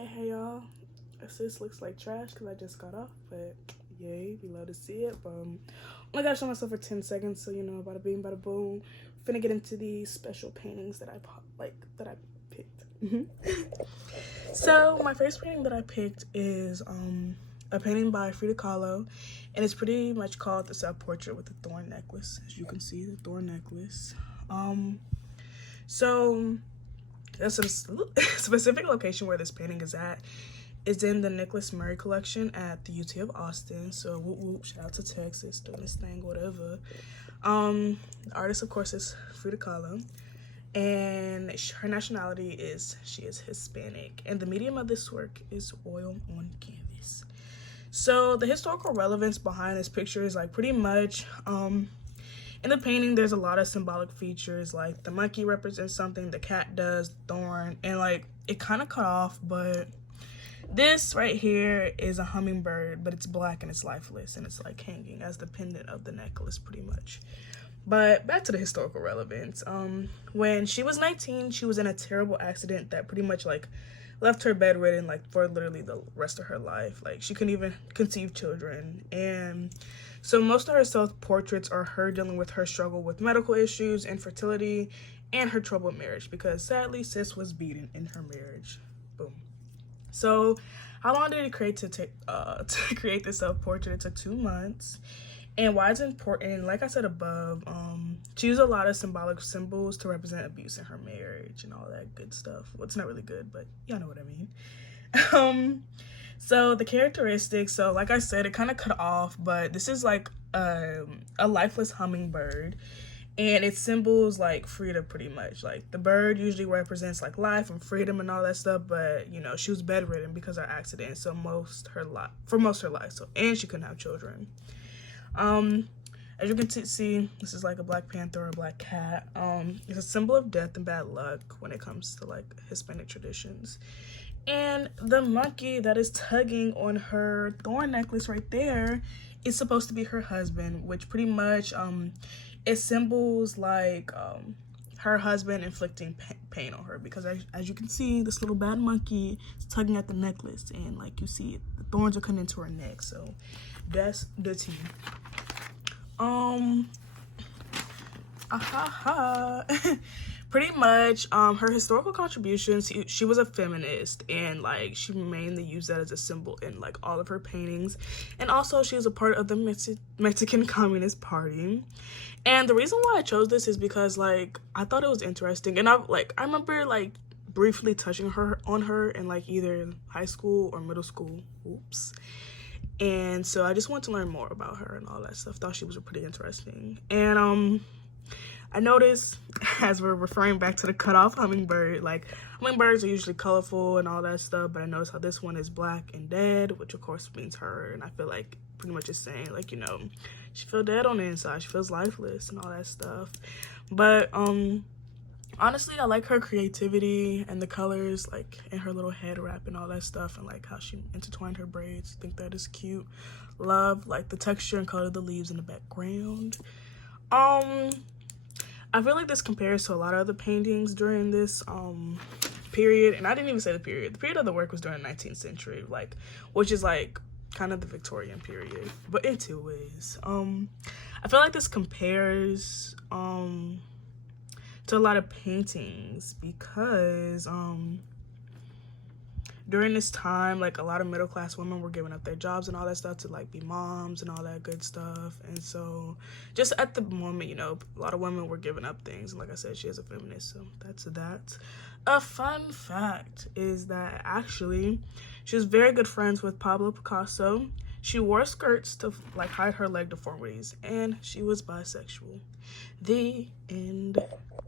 Alright, hey y'all. This looks like trash because I just got off, but yay, we love to see it. But only gotta show myself for 10 seconds, so you know, bada bing, bada boom. Finna get into the special paintings that I picked. So my first painting that I picked is a painting by Frida Kahlo, and it's pretty much called the Self-Portrait with the Thorn Necklace. As you can see, the thorn necklace. So there's a specific location where this painting is at. It's in the Nicholas Murray collection at the UT of Austin. So whoop whoop, shout out to Texas, doing this thing, whatever. The artist, of course, is Frida Kahlo, and her nationality is she is Hispanic, and the medium of this work is oil on canvas. So the historical relevance behind this picture is like pretty much in the painting there's a lot of symbolic features, like the monkey represents something, the cat does, thorn, and like it kind of cut off, but this right here is a hummingbird, but it's black and it's lifeless, and it's like hanging as the pendant of the necklace pretty much. But back to the historical relevance. When she was 19, she was in a terrible accident that pretty much like left her bedridden like for literally the rest of her life. Like she couldn't even conceive children, and so most of her self-portraits are her dealing with her struggle with medical issues, infertility, and her troubled marriage, because sadly sis was beaten in her marriage. Boom. So how long did it create to create this self-portrait? It took 2 months. And why it's important, like I said above, she used a lot of symbolic symbols to represent abuse in her marriage and all that good stuff. Well, it's not really good, but y'all know what I mean. So the characteristics, so like I said, it kind of cut off, but this is like a lifeless hummingbird, and it symbols like freedom pretty much. Like the bird usually represents like life and freedom and all that stuff, but you know, she was bedridden because of her accident, so most of her life, so, and she couldn't have children. As you can see, this is like a black panther or a black cat. It's a symbol of death and bad luck when it comes to like Hispanic traditions. And the monkey that is tugging on her thorn necklace right there is supposed to be her husband, which pretty much it symbols like her husband inflicting pain on her, because as you can see, this little bad monkey is tugging at the necklace, and like you see it, the thorns are coming into her neck. So that's the tea. Pretty much her historical contributions, she was a feminist, and like she mainly used that as a symbol in like all of her paintings, and also she was a part of the Mexican Communist Party. And the reason why I chose this is because like I thought it was interesting, and I remember like briefly touching on her in like either high school or middle school. Oops. And so I just wanted to learn more about her and all that stuff. Thought she was pretty interesting. And I noticed, as we're referring back to the cut-off hummingbird, like hummingbirds are usually colorful and all that stuff, but I noticed how this one is black and dead, which of course means her. And I feel like pretty much just saying, like, you know, she feels dead on the inside. She feels lifeless and all that stuff. But honestly, I like her creativity and the colors, like in her little head wrap and all that stuff, and like how she intertwined her braids. I think that is cute. Love like the texture and color of the leaves in the background. I feel like this compares to a lot of other paintings during this period, and I didn't even say the period. The period of the work was during the 19th century, like, which is like kind of the Victorian period, but in 2 ways. I feel like this compares to a lot of paintings, because during this time, like a lot of middle-class women were giving up their jobs and all that stuff to like be moms and all that good stuff. And so just at the moment, you know, a lot of women were giving up things, and like I said, she is a feminist, so that's that. A fun fact is that actually she was very good friends with Pablo Picasso. She wore skirts to like hide her leg deformities, and she was bisexual. The end.